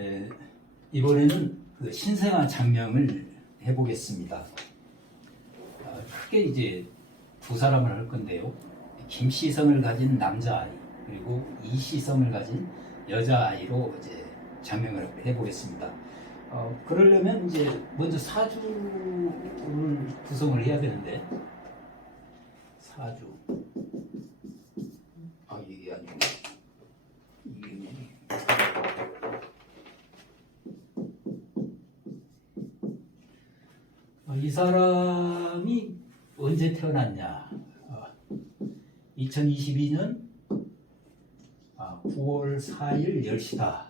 에, 이번에는 그 신생아 장명을 해보겠습니다. 크게 이제 두 사람을 할 건데요. 김씨성을 가진 남자아이 그리고 이씨성을 가진 여자아이로 이제 장명을 해보겠습니다. 그러려면 이제 먼저 사주를 구성을 해야 되는데 사주 이게 아니고 이 사람이 언제 태어났냐? 2022년 9월 4일 10시다.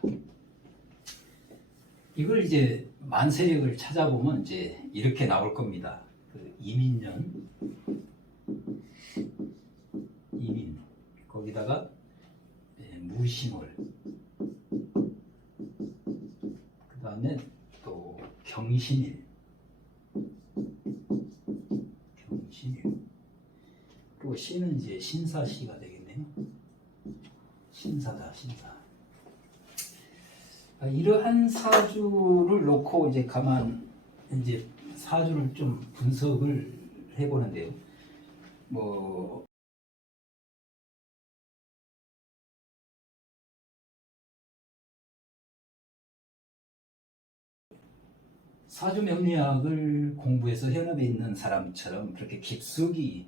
이걸 이제 만세력을 찾아보면 이제 이렇게 나올 겁니다. 그 이민년, 이민, 거기다가 무신월, 그 다음에 또 경신일, 그리고 시는 이제 신사시가 되겠네요. 신사다, 신사. 이러한 사주를 놓고 이제 이제 사주를 좀 분석을 해보는데요. 사주 명리학을 공부해서 현업에 있는 사람처럼 그렇게 깊숙이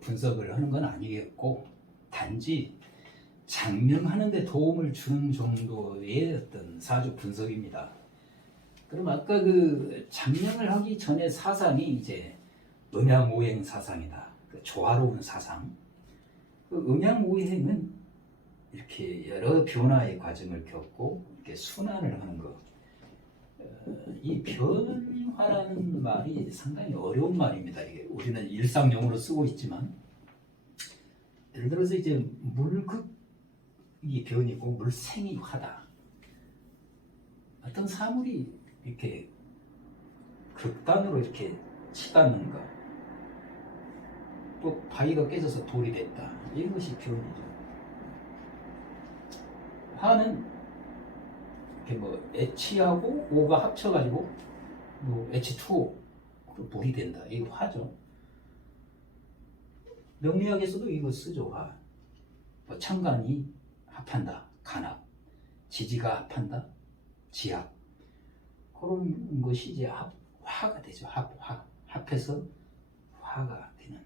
분석을 하는 건 아니겠고, 단지 장명하는 데 도움을 주는 정도의 어떤 사주 분석입니다. 그럼 아까 그 장명을 하기 전에 사상이 이제 음양오행 사상이다. 그 조화로운 사상. 그 음양오행은 이렇게 여러 변화의 과정을 겪고 이렇게 순환을 하는 것. 이 변화라는 말이 상당히 어려운 말입니다. 이게 우리는 일상용어로 쓰고 있지만, 예를 들어서 이제 물극이 변이고 물생이 화다. 어떤 사물이 이렇게 극단으로 이렇게 치닫는 것, 또 바위가 깨져서 돌이 됐다. 이것이 변이죠. 화는 이렇게 H하고 O가 합쳐가지고 H2O 물이 된다. 이게 화죠. 명리학에서도 이거 쓰죠. 화. 천간이 합한다. 간합. 지지가 합한다. 지합. 그런 것이 이제 화가 되죠. 합해서 화가 되는.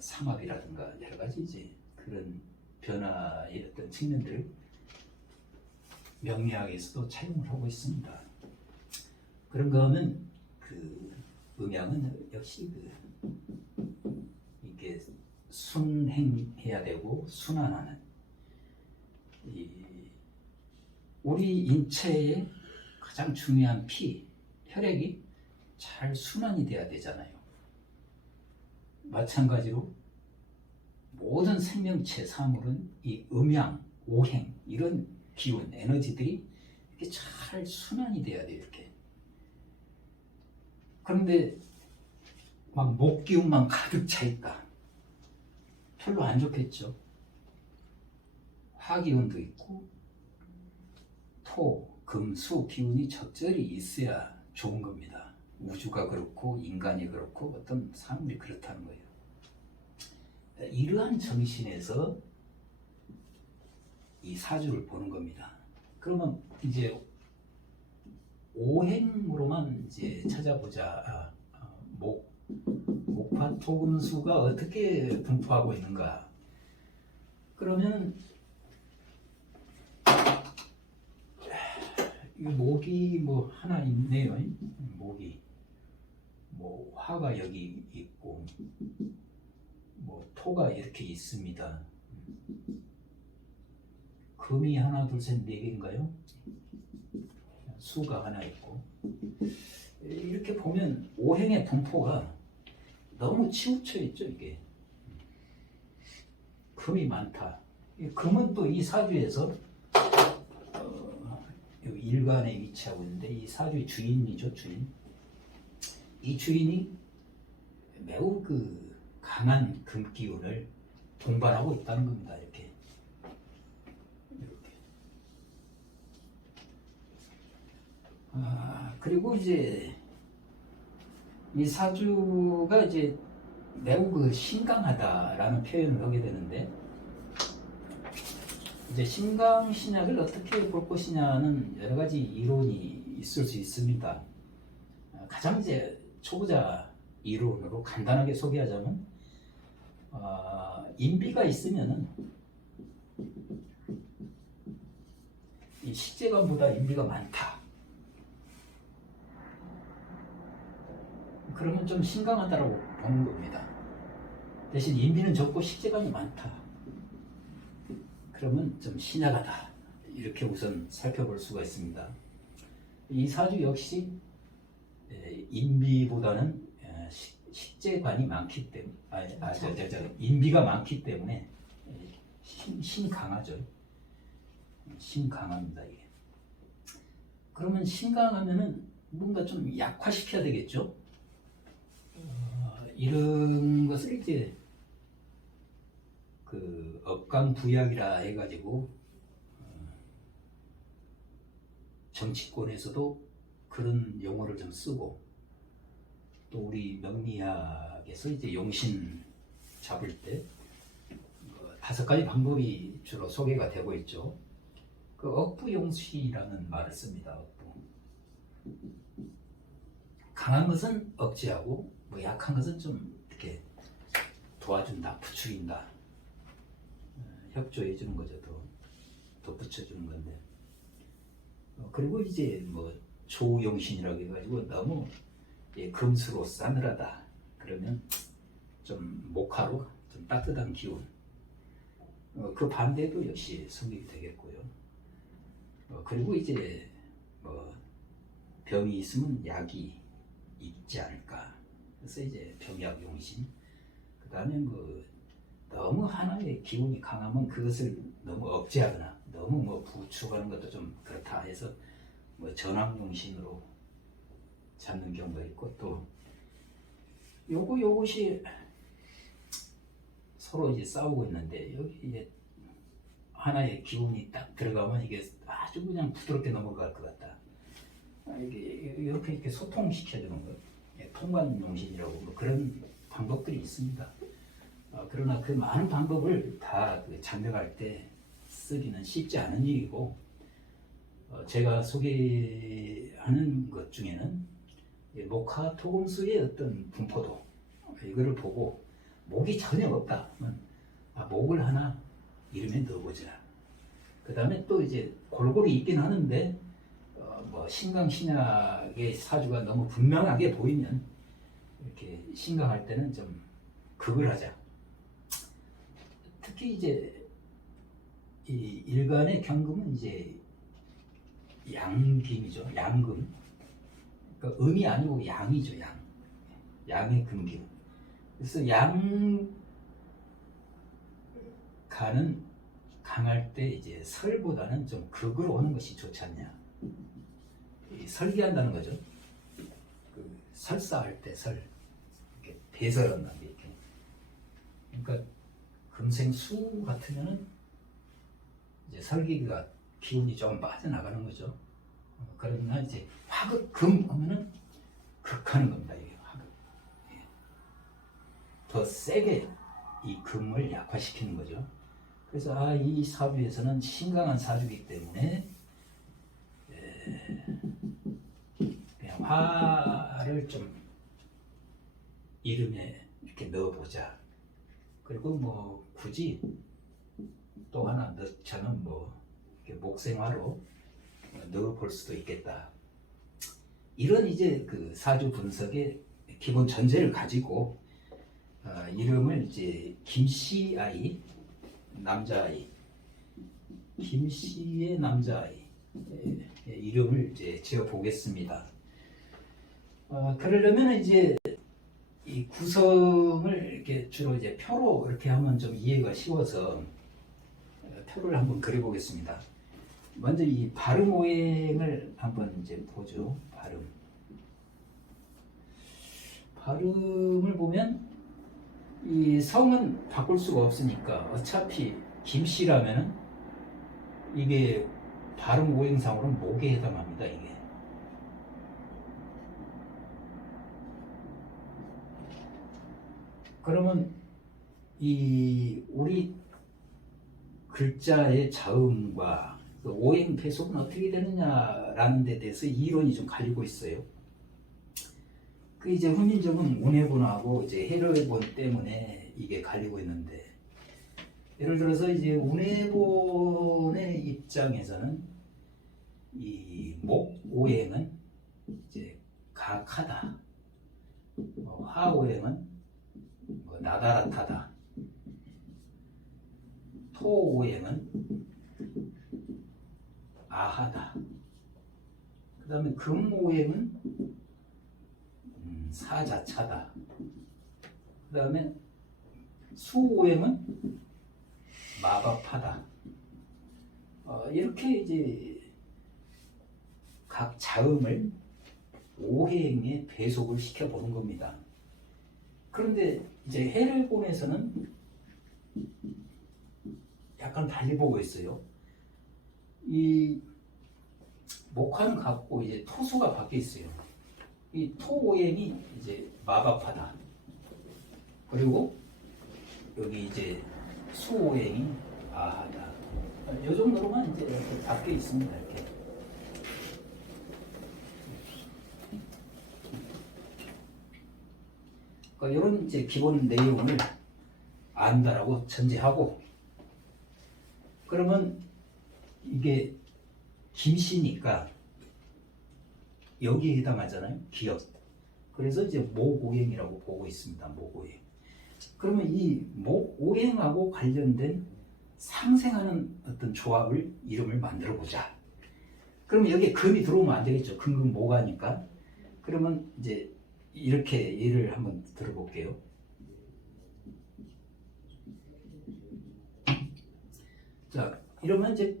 삼합이라든가 여러 가지 이제 그런 변화의 어떤 측면들을 명리학에서도 차용을 하고 있습니다. 그런가 하면 그 음양은 역시 이게 순행해야 되고 순환하는, 우리 인체의 가장 중요한 혈액이 잘 순환이 돼야 되잖아요. 마찬가지로 모든 생명체 사물은 이 음양, 오행 이런 기운, 에너지들이 이렇게 잘 순환이 돼야 돼요. 이렇게. 그런데 막 목기운만 가득 차 있다. 별로 안 좋겠죠. 화기운도 있고 토, 금, 수 기운이 적절히 있어야 좋은 겁니다. 우주가 그렇고 인간이 그렇고 어떤 사물이 그렇다는 거예요. 이러한 정신에서 이 사주를 보는 겁니다. 그러면 이제 오행으로만 이제 찾아보자. 목화 토금수가 어떻게 분포하고 있는가? 그러면 이 목이 하나 있네요. 목이 화가 여기 있고 토가 이렇게 있습니다. 금이 하나, 둘, 셋, 네 개인가요? 수가 하나 있고. 이렇게 보면 오행의 분포가 너무 치우쳐 있죠. 이게 금이 많다. 금은 또 이 사주에서 일간에 위치하고 있는데, 이 사주의 주인이죠. 주인. 이 주인이 매우 강한 금기운을 동반하고 있다는 겁니다. 이렇게. 그리고 이제 이 사주가 이제 매우 그 신강하다라는 표현을 하게 되는데, 이제 신강 신약을 어떻게 볼 것이냐는 여러 가지 이론이 있을 수 있습니다. 가장 이제 초보자 이론으로 간단하게 소개하자면, 인비가 있으면은 이 식재관보다 인비가 많다. 그러면 좀 신강하다라고 보는 겁니다. 대신 인비는 적고 식재관이 많다. 그러면 좀 신약하다. 이렇게 우선 살펴볼 수가 있습니다. 이 사주 역시 인비보다는 식재관이 많기 때문에, 인비가 많기 때문에 신강하죠. 신강합니다, 이게. 그러면 신강하면은 뭔가 좀 약화시켜야 되겠죠? 이런 것을 이제 그 업강부약이라 해가지고 정치권에서도 그런 용어를 좀 쓰고, 또 우리 명리학에서 이제 용신 잡을 때 5가지 방법이 주로 소개가 되고 있죠. 그 억부용시라는 말을 씁니다. 억부. 강한 것은 억제하고, 뭐 약한 것은 좀 이렇게 도와준다, 부추긴다, 협조해 주는 거죠. 더 붙여주는 건데. 그리고 이제 뭐 조용신이라고 해가지고 너무 금수로 싸늘하다 그러면 좀 목화로 좀 따뜻한 기운, 그 반대도 역시 성립이 되겠고요. 그리고 이제 뭐 병이 있으면 약이 있지 않을까. 그래서 이제 병약용신. 그 다음에 뭐 너무 하나의 기운이 강하면 그것을 너무 억제하거나 너무 뭐 부추하는 것도 좀 그렇다 해서 뭐 전황용신으로 잡는 경우가 있고, 또 요것이 서로 이제 싸우고 있는데, 여기 이제 하나의 기운이 딱 들어가면 이게 아주 그냥 부드럽게 넘어갈 것 같다. 이게 이렇게 소통시켜주는 거, 통관용신이라고 뭐 그런 방법들이 있습니다. 그러나 그 많은 방법을 다 장명할 때 쓰기는 쉽지 않은 일이고, 제가 소개하는 것 중에는 목화 토금수의 어떤 분포도, 이거를 보고 목이 전혀 없다 하면 목을 하나 이름에 넣어보자. 그 다음에 또 이제 골고루 있긴 하는데 뭐 신강신약의 사주가 너무 분명하게 보이면 이렇게 신강할 때는 좀 극을 하자. 특히 이제 이 일간의 경금은 이제 양김이죠. 양금. 그러니까 음이 아니고 양이죠. 양의 금기운. 그래서 양간은 강할 때 이제 설보다는 좀 극으로 오는 것이 좋지 않냐. 설계한다는 거죠. 그 설사할 때 이렇게 배설한다는 게 이렇게. 그러니까 금생수 같으면은 이제 설계가 기운이 좀 빠져나가는 거죠. 그러나 이제 화극 금 하면은 극하는 겁니다. 이게 화극. 더 세게 이 금을 약화시키는 거죠. 그래서 이 사주에서는 신강한 사주이기 때문에 그냥 화를 좀 이름에 이렇게 넣어보자. 그리고 뭐 굳이 또 하나 넣자면 뭐 이렇게 목생화로 넣어볼 수도 있겠다. 이런 이제 그 사주 분석의 기본 전제를 가지고 이름을 이제 김씨아이, 남자아이, 김씨의 남자아이 이름을 이제 지어 보겠습니다. 그러려면 이제 이 구성을 이렇게 주로 이제 표로 이렇게 하면 좀 이해가 쉬워서 표를 한번 그려보겠습니다. 먼저 이 발음 오행을 한번 이제 보죠. 발음을 보면 이 성은 바꿀 수가 없으니까 어차피 김씨라면은 이게 발음 오행상으로는 목에 해당합니다. 이게 그러면 이 우리 글자의 자음과 그 오행 배속은 어떻게 되느냐라는 데 대해서 이론이 좀 갈리고 있어요. 그 이제 훈민정음 운해본하고 이제 해로해본 때문에 이게 갈리고 있는데, 예를 들어서 이제 운해본의 입장에서는 이 목 오행은 이제 각하다, 화 오행은 뭐 나다라타다, 토 오행은 아하다, 그 다음에 금 오행은 사자차다, 그 다음에 수 오행은 마법하다. 이렇게 이제 각 자음을 오행에 배속을 시켜보는 겁니다. 그런데 이제 해를본에서는 약간 달리 보고 있어요. 이 목화는 같고 이제 토수가 바뀌어 있어요. 이 토오행이 이제 마법하다. 그리고 여기 이제 수오행이 아하다. 이 정도로만 이제 이렇게 바뀌어 있습니다. 이렇게. 그러니까 이런 이제 기본 내용을 안다라고 전제하고, 그러면 이게 김씨니까 여기에 해당하잖아요. 기역. 그래서 이제 목오행이라고 보고 있습니다. 목오행. 그러면 이 목오행하고 관련된 상생하는 어떤 조합을 이름을 만들어 보자. 그러면 여기에 금이 들어오면 안 되겠죠. 금금모가니까. 그러면 이제 이렇게 예를 한번 들어볼게요. 자, 이러면 이제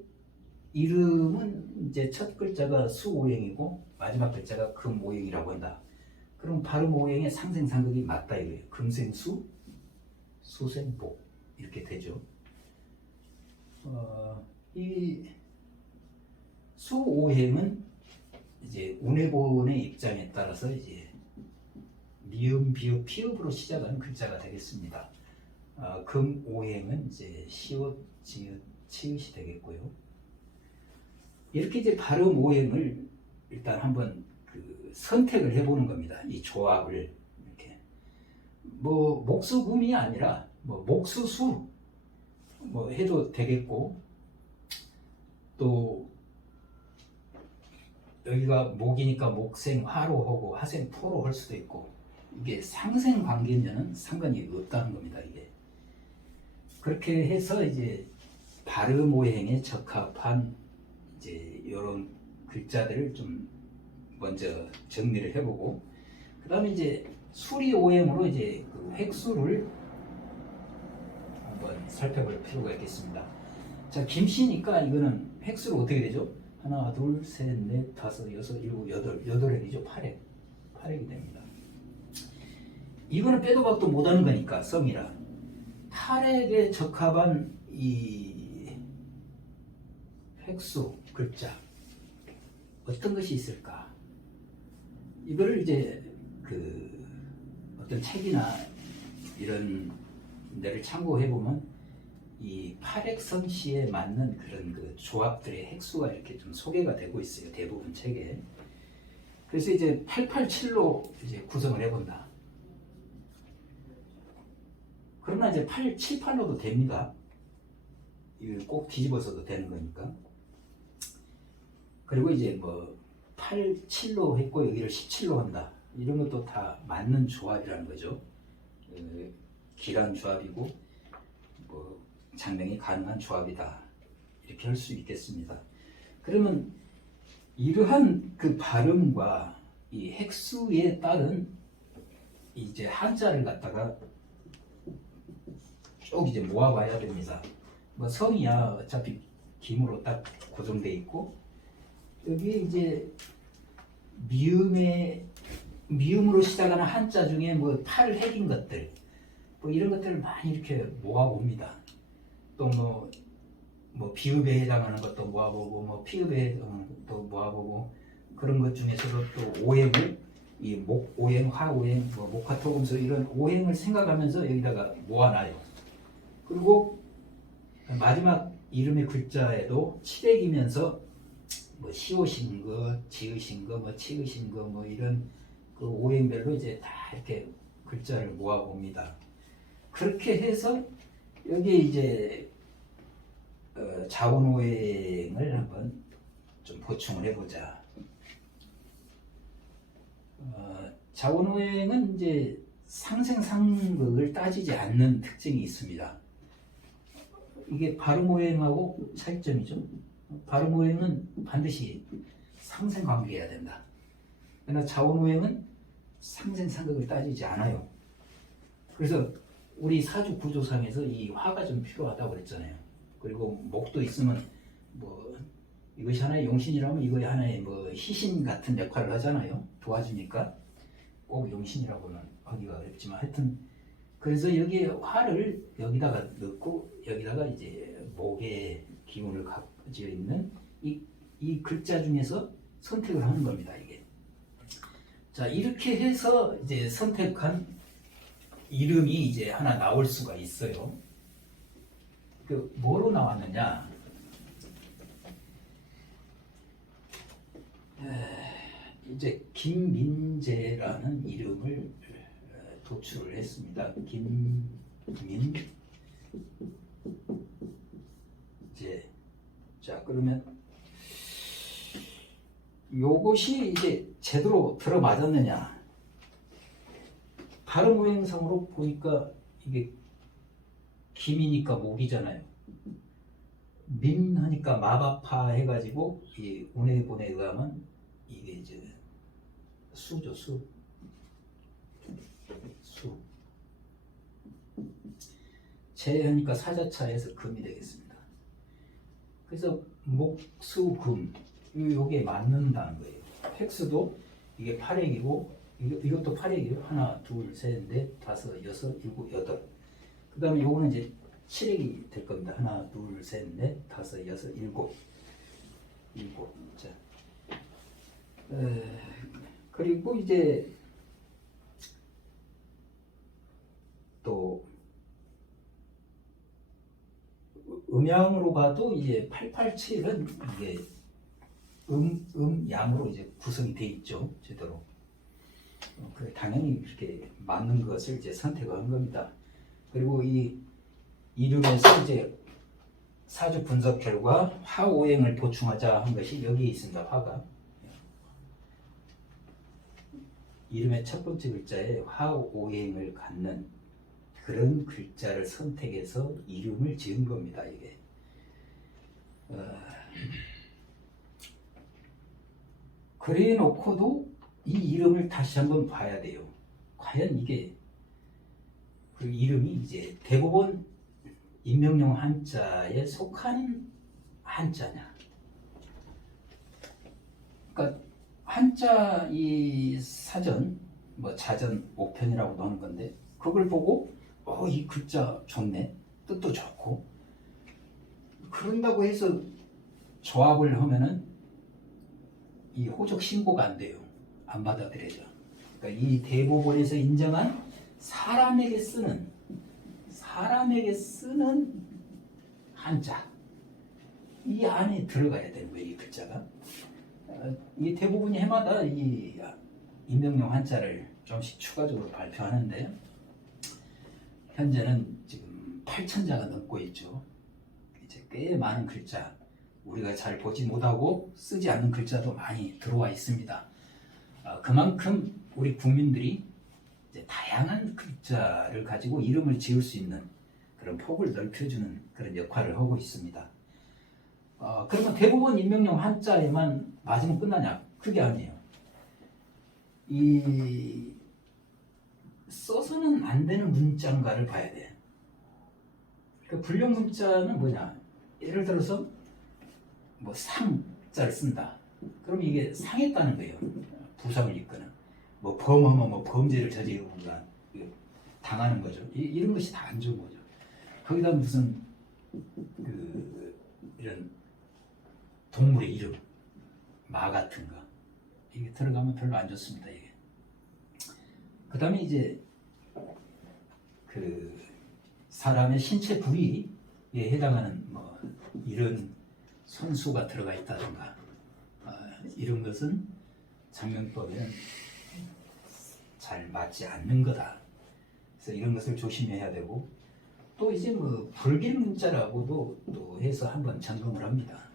이름은 이제 첫 글자가 수오행이고 마지막 글자가 금오행이라고 한다. 그럼 발음 오행의 상생상극이 맞다 이거예요. 금생수, 수생복 이렇게 되죠. 이 수오행은 이제 운해본의 입장에 따라서 이제 미음, 비읍, 피읍으로 시작하는 글자가 되겠습니다. 금오행은 이제 시옷, 지읒, 치읓이 되겠고요. 이렇게 이제 발음 오행을 일단 한번 그 선택을 해보는 겁니다. 이 조합을 이렇게 뭐 목수금이 아니라 뭐 목수수 뭐 해도 되겠고, 또 여기가 목이니까 목생 화로 하고 화생 토로 할 수도 있고, 이게 상생 관계면은 상관이 없다는 겁니다. 이게 그렇게 해서 이제 발음 오행에 적합한 이제 이런 글자들을 좀 먼저 정리를 해보고, 그 다음에 이제 수리 오행으로 이제 그 획수를 한번 살펴볼 필요가 있겠습니다. 자, 김씨니까 이거는 획수로 어떻게 되죠? 하나, 둘, 셋, 넷, 다섯, 여섯, 일곱, 여덟 획이죠. 8획이 됩니다. 이거는 빼도 박도 못하는 거니까 성이라 8획에 적합한 이 획수 글자 어떤 것이 있을까? 이거를 이제 그 어떤 책이나 이런 데를 참고해 보면 이 팔획성시에 맞는 그런 그 조합들의 획수가 이렇게 좀 소개가 되고 있어요. 대부분 책에. 그래서 이제 887로 이제 구성을 해본다. 그러나 이제 878로도 됩니다. 이걸 꼭 뒤집어서도 되는 거니까. 그리고 이제 뭐 87로 했고 여기를 17로 한다. 이런 것도 다 맞는 조합이라는 거죠. 길한 조합이고 뭐 장명이 가능한 조합이다. 이렇게 할 수 있겠습니다. 그러면 이러한 그 발음과 이 획수에 따른 이제 한자를 갖다가 쭉 이제 모아봐야 됩니다. 뭐 성이야 어차피 김으로 딱 고정돼 있고, 여기에 이제 미음으로 시작하는 한자 중에 뭐 팔획인 것들, 뭐 이런 것들을 많이 이렇게 모아봅니다. 또 뭐 비읍에 해당하는 것도 모아보고, 뭐 피읍에 해당하는 것도 모아보고, 그런 것 중에서도 또 오행을 이 목오행, 화오행, 뭐 목화토금수 이런 오행을 생각하면서 여기다가 모아놔요. 그리고 마지막 이름의 글자에도 칠액이면서 뭐 시오신 거, 지으신 거, 뭐 치으신 거, 뭐 이런 그 오행별로 이제 다 이렇게 글자를 모아 봅니다. 그렇게 해서 여기에 이제 자원오행을 한번 좀 보충을 해보자. 자원오행은 이제 상생상극을 따지지 않는 특징이 있습니다. 이게 발음오행하고 차이점이죠. 발음오행은 반드시 상생관계해야 된다. 그러나 자원오행은 상생상극을 따지지 않아요. 그래서 우리 사주 구조상에서 이 화가 좀 필요하다고 그랬잖아요. 그리고 목도 있으면 뭐 이것이 하나의 용신이라면 이거 하나의 뭐 희신 같은 역할을 하잖아요. 도와주니까 꼭 용신이라고는 하기가 어렵지만 하여튼 그래서 여기에 화를 여기다가 넣고 여기다가 이제 목의 기운을 가지고 있는 이 글자 중에서 선택을 하는 겁니다. 이게 자 이렇게 해서 이제 선택한 이름이 이제 하나 나올 수가 있어요. 그 뭐로 나왔느냐? 이제 김민재라는 이름을 도출을 했습니다. 김민재. 자 그러면 요것이 이제 제대로 들어맞았느냐? 다른 오행상으로 보니까 이게 김이니까 목이잖아요. 민 하니까 마바파 해가지고 이 운해본에 의하면 이게 이제 수죠. 수. 재 하니까 사자차에서 금이 되겠습니다. 그래서 목수금 요게 맞는다는 거예요. 획수도 이게 8액이고 이것도 8액이에요. 하나, 둘, 셋, 넷, 다섯, 여섯, 일곱, 여덟. 그 다음에 요거는 이제 7액이 될 겁니다. 하나, 둘, 셋, 넷, 다섯, 여섯, 일곱. 자. 그리고 이제 또 음양으로 봐도 이제 887은 이게 양으로 이제 구성이 돼 있죠. 제대로. 당연히 이렇게 맞는 것을 이제 선택을 한 겁니다. 그리고 이 이름에서 이제 사주 분석 결과 화오행을 보충하자 한 것이 여기에 있습니다. 화가 이름의 첫 번째 글자에 화오행을 갖는 그런 글자를 선택해서 이름을 지은 겁니다. 이게 그래 놓고도 이 이름을 다시 한번 봐야 돼요. 과연 이게 그 이름이 이제 대법원 임명용 한자에 속하는 한자냐? 그러니까 한자 이 사전, 뭐 자전, 옥편이라고도 하는 건데 그걸 보고 이 글자 좋네, 뜻도 좋고 그런다고 해서 조합을 하면은 이 호적 신고가 안 돼요. 안 받아들여져. 그러니까 이 대법원에서 인정한 사람에게 쓰는 한자 이 안에 들어가야 되는 거예요. 이 글자가 이 대부분이 해마다 이 임명용 한자를 좀씩 추가적으로 발표하는데 현재는 지금 8,000자가 넘고 있죠. 이제 꽤 많은 글자 우리가 잘 보지 못하고 쓰지 않는 글자도 많이 들어와 있습니다. 그만큼 우리 국민들이 이제 다양한 글자를 가지고 이름을 지을 수 있는 그런 폭을 넓혀주는 그런 역할을 하고 있습니다. 그러면 대부분 임명용 한자에만 맞으면 끝나냐? 그게 아니에요. 이 써서는 안 되는 문자인가를 봐야 돼. 그 불용 문자는 뭐냐? 예를 들어서 뭐 상자를 쓴다. 그럼 이게 상했다는 거예요. 부상을 입거나 뭐 범하면 뭐 범죄를 저지르거나 당하는 거죠. 이런 것이 다 안 좋은 거죠. 거기다 무슨 이런 동물의 이름, 마 같은 거 이게 들어가면 별로 안 좋습니다. 이게 그다음에 이제 그 사람의 신체 부위에 해당하는 뭐 이런 손수가 들어가 있다든가 이런 것은 장명법에는 잘 맞지 않는 거다. 그래서 이런 것을 조심해야 되고, 또 이제 뭐 불길문자라고도 또 해서 한번 점검을 합니다.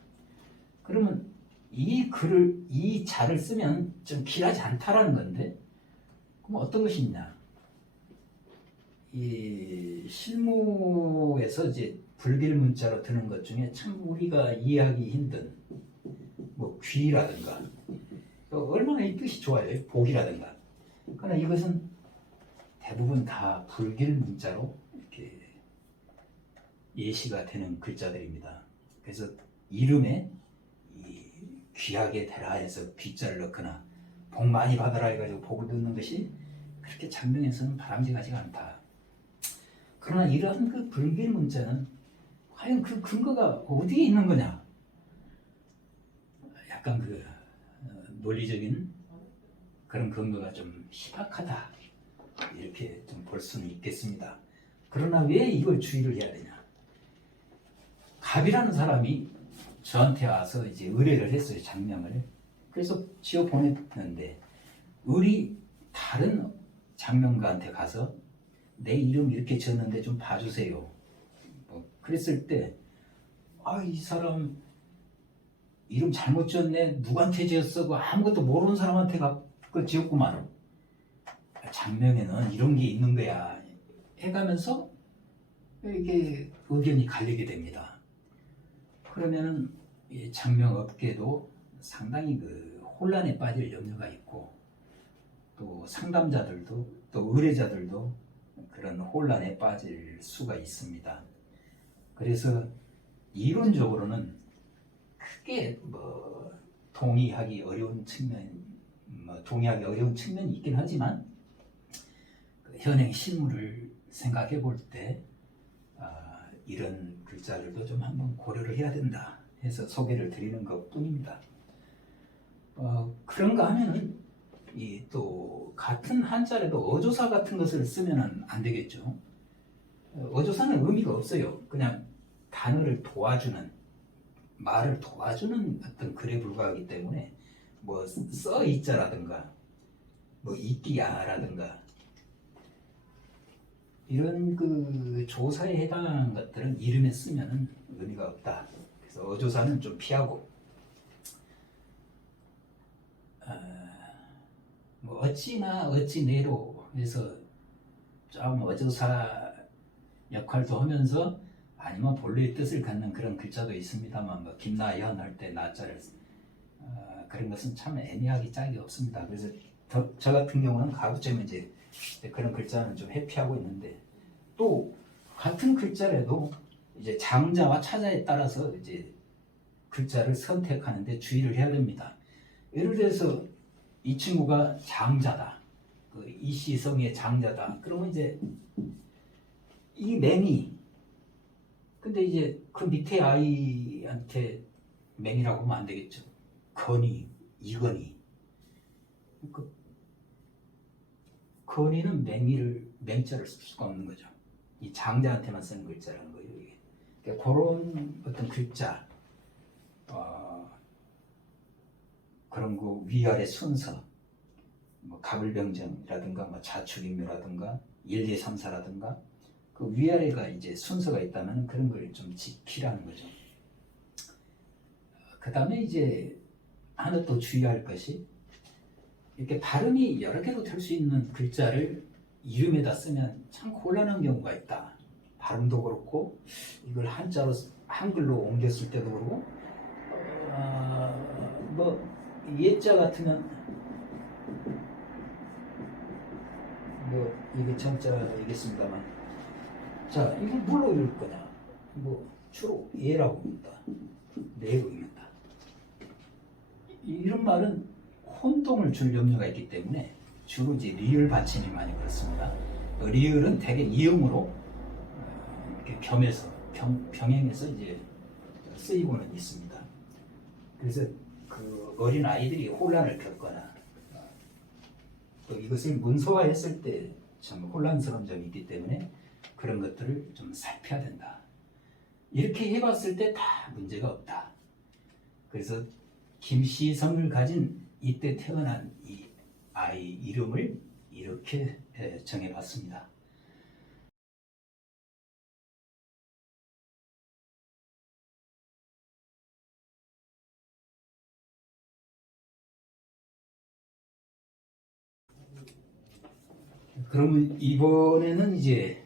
그러면 이 자를 쓰면 좀 길하지 않다라는 건데, 그럼 어떤 것이 있냐? 이 실무에서 이제 불길문자로 드는 것 중에 참 우리가 이해하기 힘든 뭐 귀라든가 얼마나 이 뜻이 좋아요. 복이라든가. 그러나 이것은 대부분 다 불길문자로 이렇게 예시가 되는 글자들입니다. 그래서 이름에 이 귀하게 되라 해서 귀자를 넣거나 복 많이 받아라 해가지고 복을 넣는 것이 그렇게 장명에서는 바람직하지가 않다. 그러나 이러한 그 불길문자는 과연 그 근거가 어디에 있는 거냐? 약간 그 논리적인 그런 근거가 좀 희박하다, 이렇게 좀 볼 수는 있겠습니다. 그러나 왜 이걸 주의를 해야 되냐? 갑이라는 사람이 저한테 와서 이제 의뢰를 했어요, 장명을. 그래서 지어 보냈는데, 우리 다른 장명가한테 가서 내 이름 이렇게 지었는데 좀 봐주세요. 그랬을 때, 이 사람 이름 잘못 지었네, 누구한테 지었어? 아무것도 모르는 사람한테 그걸 지었구만. 장명에는 이런 게 있는 거야 해가면서 이게 의견이 갈리게 됩니다. 그러면은 이 장명업계도 상당히 그 혼란에 빠질 염려가 있고, 또 상담자들도 또 의뢰자들도 그런 혼란에 빠질 수가 있습니다. 그래서 이론적으로는 크게 뭐 동의하기 어려운 측면이 있긴 하지만, 현행 실무를 생각해 볼 때 이런 글자들도 좀 한번 고려를 해야 된다 해서 소개를 드리는 것 뿐입니다. 그런가 하면은 또 같은 한자라도 어조사 같은 것을 쓰면 안 되겠죠. 어조사는 의미가 없어요. 그냥 단어를 도와주는, 말을 도와주는 어떤 글에 불과하기 때문에 뭐 써 있자라든가 뭐 있기야라든가 이런 그 조사에 해당하는 것들은 이름에 쓰면은 의미가 없다. 그래서 어조사는 좀 피하고, 뭐 어찌나 어찌내로 해서 좀 어조사 역할도 하면서 아니면 본래의 뜻을 갖는 그런 글자도 있습니다만, 뭐 김나연 할 때 나자를 그런 것은 참 애매하기 짝이 없습니다. 그래서 저 같은 경우는 가급적이면 이제 그런 글자는 좀 회피하고 있는데, 또 같은 글자라도 이제 장자와 차자에 따라서 이제 글자를 선택하는데 주의를 해야 됩니다. 예를 들어서 이 친구가 장자다, 그 이시성의 장자다. 그러면 이제 이 맹이, 근데 이제 그 밑에 아이한테 맹이라고 하면 안 되겠죠. 건이, 이건이. 그 건이는 맹자를 쓸 수가 없는 거죠. 이 장자한테만 쓰는 글자라는 거예요. 이게. 그러니까 그런 어떤 글자, 그런 그 위아래 순서, 뭐 갑을병정이라든가 뭐 자축인묘라든가 1, 2, 3, 4라든가 그 위아래가 이제 순서가 있다면 그런 걸 좀 지키라는 거죠. 그 다음에 이제 하나 또 주의할 것이, 이렇게 발음이 여러 개로 될 수 있는 글자를 이름에다 쓰면 참 곤란한 경우가 있다. 발음도 그렇고, 이걸 한글로 옮겼을 때도 그렇고, 뭐 예자 같으면 뭐 이게 정자이겠습니다만, 자, 이거 뭘로 읽을 거냐? 뭐 주로 예라고 합니다. 내로 읽는다. 이런 말은 혼동을 줄 염려가 있기 때문에 주로 이제 리을 받침이 많이 그렇습니다. 리을은 대개 이음으로 이렇게 병행해서 이제 쓰이고는 있습니다. 그래서 그 어린 아이들이 혼란을 겪거나 또 이것을 문서화했을 때 참 혼란스러운 점이 있기 때문에 그런 것들을 좀 살펴야 된다. 이렇게 해봤을 때 다 문제가 없다. 그래서 김시성을 가진 이때 태어난 이 아이 이름을 이렇게 정해봤습니다. 그러면 이번에는 이제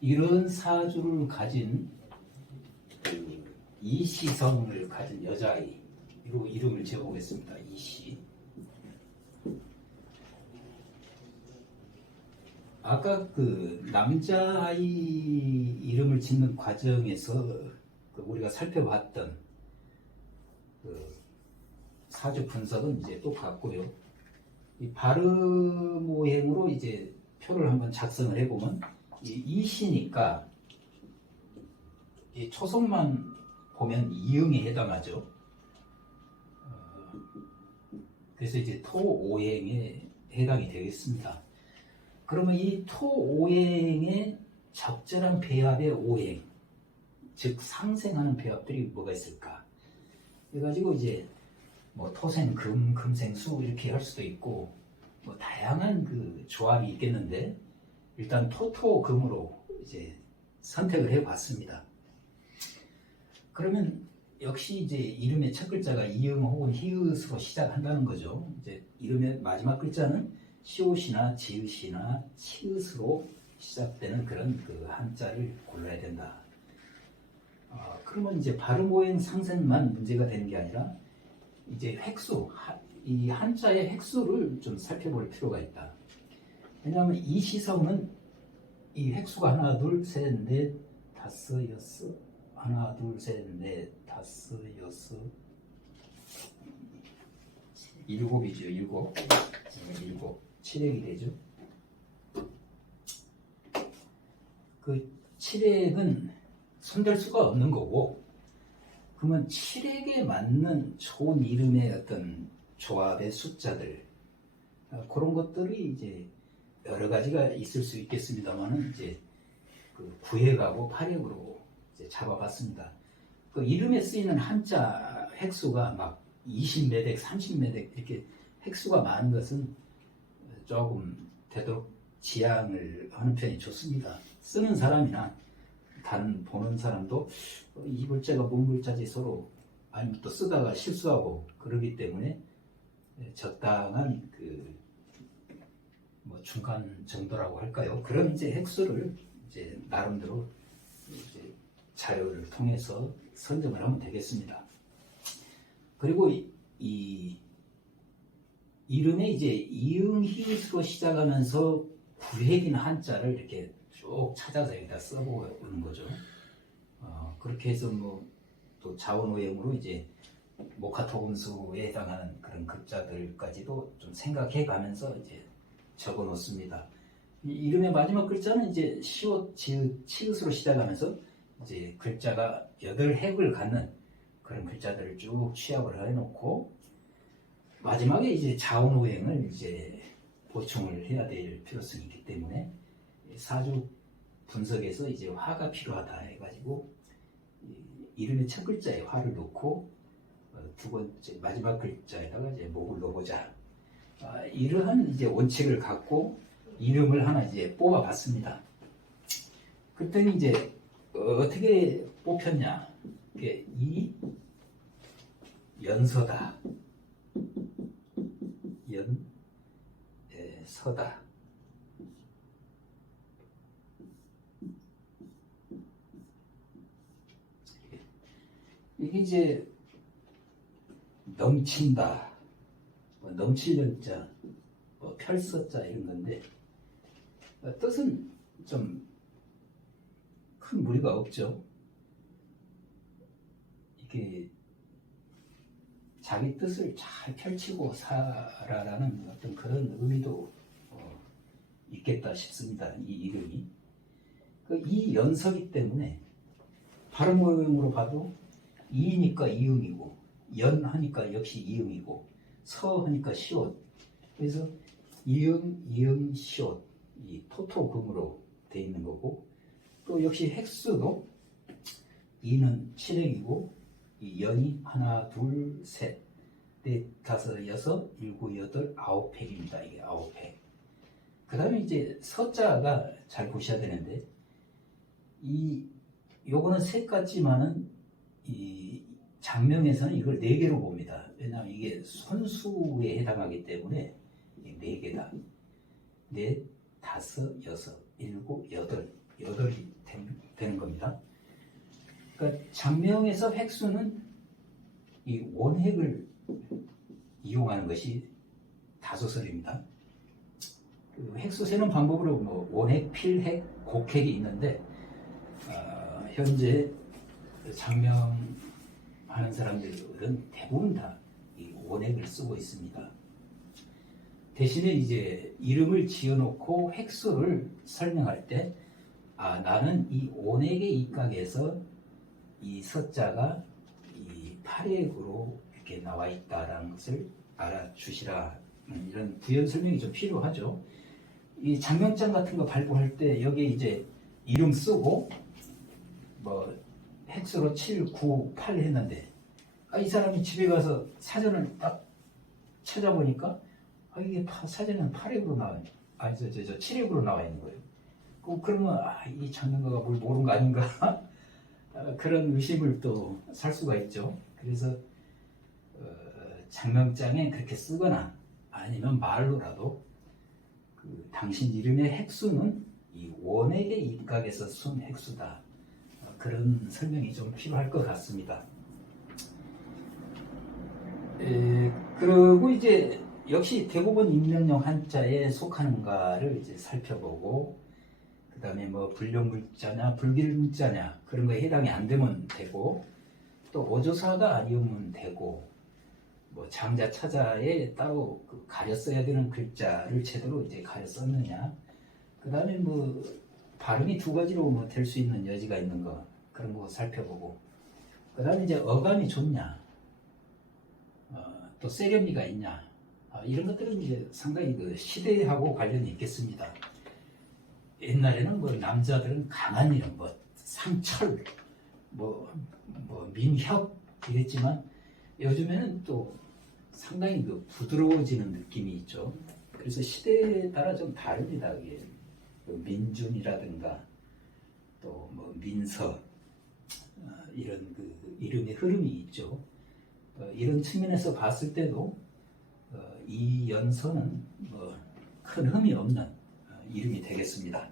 이런 사주를 가진 그 이시성을 가진 여자아이로 이름을 지어보겠습니다. 이시. 아까 그 남자아이 이름을 짓는 과정에서 그 우리가 살펴봤던 그 사주 분석은 이제 똑같고요. 이 발음오행으로 이제 표를 한번 작성을 해보면 이시니까 이 초성만 보면 이응에 해당하죠. 그래서 이제 토오행에 해당이 되겠습니다. 그러면 이 토오행의 적절한 배합의 오행, 즉 상생하는 배합들이 뭐가 있을까? 그래가지고 이제 뭐 토생 금, 금생 수 이렇게 할 수도 있고 뭐 다양한 그 조합이 있겠는데 일단 토토금으로 이제 선택을 해봤습니다. 그러면 역시 이제 이름의 첫 글자가 이응 혹은 히읗으로 시작한다는 거죠. 이제 이름의 마지막 글자는 시옷이나 지읒이나 치읒으로 시작되는 그런 그 한자를 골라야 된다. 그러면 이제 발음오행 상생만 문제가 되는 게 아니라 이제 획수, 이 한자의 획수를 좀 살펴볼 필요가 있다. 왜냐하면 이 시성은 이 획수가 하나, 둘, 셋, 넷, 다섯, 여섯, 하나, 둘, 셋, 넷, 다섯, 여섯, 일곱이죠. 일곱, 칠획이 되죠. 그 칠획은 손댈 수가 없는 거고, 그러면 칠획에 맞는 좋은 이름의 어떤 조합의 숫자들, 그런 것들이 이제 여러 가지가 있을 수 있겠습니다만은 이제 그 9획하고 8획으로 이제 잡아봤습니다. 그 이름에 쓰이는 한자 획수가 막 20몇 획, 30몇 획 이렇게 획수가 많은 것은 조금 되도록 지양을 하는 편이 좋습니다. 쓰는 사람이나 다른 보는 사람도 이 글자가 뭔 글자지 서로 아니면 또 쓰다가 실수하고 그러기 때문에 적당한 그 뭐 중간 정도라고 할까요? 그런 이제 획수를 이제 나름대로 이제 자료를 통해서 선정을 하면 되겠습니다. 그리고 이 이름에 이제 이응 히읗으로 시작하면서 구획인 한자를 이렇게 쭉 찾아서 여기다 써보는 거죠. 그렇게 해서 뭐 또 자원오행으로 이제 목화토금수에 해당하는 그런 글자들까지도 좀 생각해 가면서 이제 적어 놓습니다. 이 이름의 마지막 글자는 이제 시옷, 지읒, 치읒으로 시작하면서 이제 글자가 8획을 갖는 그런 글자들을 쭉 취합을 해놓고 마지막에 이제 자원오행을 이제 보충을 해야 될 필요성이 있기 때문에 사주 분석에서 이제 화가 필요하다 해가지고 이름의 첫 글자에 화를 넣고 두 번째 마지막 글자에다가 이제 목을 넣어보자. 이러한 이제 원칙을 갖고 이름을 하나 이제 뽑아봤습니다. 그때는 이제 어떻게 뽑혔냐? 이게 이 연서다. 서다. 이게 이제 넘친다, 뭐 넘치려자, 뭐 펼서자 이런 건데 뜻은 좀 큰 무리가 없죠. 이게 자기 뜻을 잘 펼치고 살아라는 어떤 그런 의미도 있겠다 싶습니다. 이 이름이 이 연서기 때문에 발음모형으로 봐도 이니까 이응이고 연 하니까 역시 이응이고 서 하니까 시옷. 그래서 이응, 시옷, 이 토토금으로 되어 있는 거고, 또 역시 획수도 이는 7획이고, 이 연이 하나, 둘, 셋, 넷, 다섯, 여섯, 일곱, 여덟, 아홉 획입니다. 이게 아홉 획. 그 다음에 이제 서자가 잘 보셔야 되는데, 요거는 셋 같지만은, 이 장명에서는 이걸 네 개로 봅니다. 왜냐하면 이게 손수에 해당하기 때문에 네 개다. 넷, 다섯, 여섯, 일곱, 여덟이 되는 겁니다. 그러니까 장명에서 획수는 이 원획을 이용하는 것이 다소설입니다. 그 획수 세는 방법으로 뭐 원획, 필획, 곡획이 있는데 현재 장명하는 사람들은 대부분 다 이 원획을 쓰고 있습니다. 대신에 이제 이름을 지어놓고 획수를 설명할 때 나는 이 원획의 입각에서 이 서자가 이 팔획으로 이렇게 나와 있다라는 것을 알아주시라. 이런 부연 설명이 좀 필요하죠. 이 장명장 같은 거 발부할 때 여기에 이제 이름 쓰고 뭐 획수로 7, 9, 8 했는데 이 사람이 집에 가서 사전을 딱 찾아보니까 이게 사전에는 8획으로 나와, 7획으로 나와 있는 거예요. 그러면 이 장면가가 뭘 모르는 거 아닌가? 그런 의심을 또 살 수가 있죠. 그래서 장명장에 그렇게 쓰거나 아니면 말로라도 당신 이름의 획수는 이 원액의 입각에서 쓴 획수다. 그런 설명이 좀 필요할 것 같습니다. 그리고 이제 역시 대부분 임명령 한자에 속하는가를 이제 살펴보고, 그 다음에 뭐 불령물자냐 불길물자냐 그런 거에 해당이 안 되면 되고, 또 어조사가 아니면 되고, 뭐 장자 차자에 따로 가려 써야 되는 글자를 제대로 이제 가려 썼느냐, 그 다음에 뭐 발음이 두 가지로 뭐 될 수 있는 여지가 있는 거, 그런 거 살펴보고, 그 다음에 이제 어감이 좋냐, 또 세련미가 있냐, 이런 것들은 이제 상당히 그 시대하고 관련이 있겠습니다. 옛날에는 뭐 남자들은 강한 이름, 뭐 상철, 뭐 민혁 이랬지만 요즘에는 또 상당히 그 부드러워지는 느낌이 있죠. 그래서 시대에 따라 좀 다릅니다. 이게 민준이라든가 또 뭐 민서, 이런 그 이름의 흐름이 있죠. 이런 측면에서 봤을 때도 이 연서는 뭐 큰 흠이 없는 이름이 되겠습니다.